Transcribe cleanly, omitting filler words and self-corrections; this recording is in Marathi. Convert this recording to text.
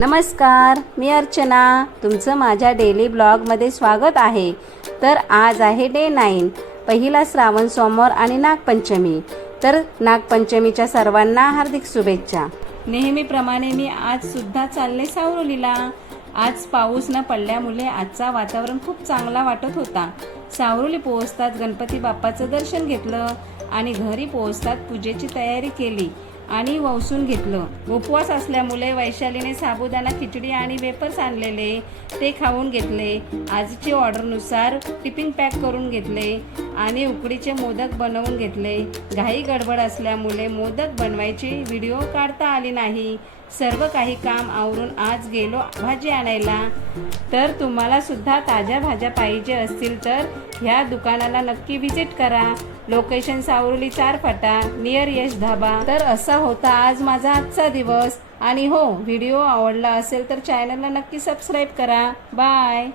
नमस्कार, मी अर्चना. तुमचं माझ्या डेली ब्लॉगमध्ये स्वागत आहे. तर आज आहे डे 9, पहिला श्रावण सोमवार आणि नागपंचमी. तर नागपंचमीच्या सर्वांना हार्दिक शुभेच्छा. नेहमीप्रमाणे मी आज सुद्धा चालले सावरोलीला. आज पाऊस न पडल्यामुळे आजचा वातावरण खूप चांगला वाटत होता. सावरोली पोहोचताच गणपती बाप्पाचं दर्शन घेतलं आणि घरी पोहोचताच पूजेची तयारी केली आणि वसून घेतलं. उपवास असल्यामुळे वैशालीने साबुदाणा खिचडी आणि वेफर्स आणलेले ते खाऊन घेतले. आजची ऑर्डरनुसार टिफिन पॅक करून घेतले आणि उकडीचे मोदक बनवून घेतले. घाई गडबड असल्यामुळे मोदक बनवायची व्हिडिओ काढता आली नाही. सर्व काही काम आवरून आज गेलो भाजी आणायला. तर तुम्हाला सुद्धा ताज्या भाज्या पाहिजे असतील तर ह्या दुकानाला नक्की व्हिजिट करा. लोकेशन सावरोली 4 फाटा नियर यश धाबा. तर असा होता आज माझा आजचा दिवस. आणि हो, व्हिडिओ आवडला असेल तर चॅनलला नक्की सबस्क्राईब करा. बाय.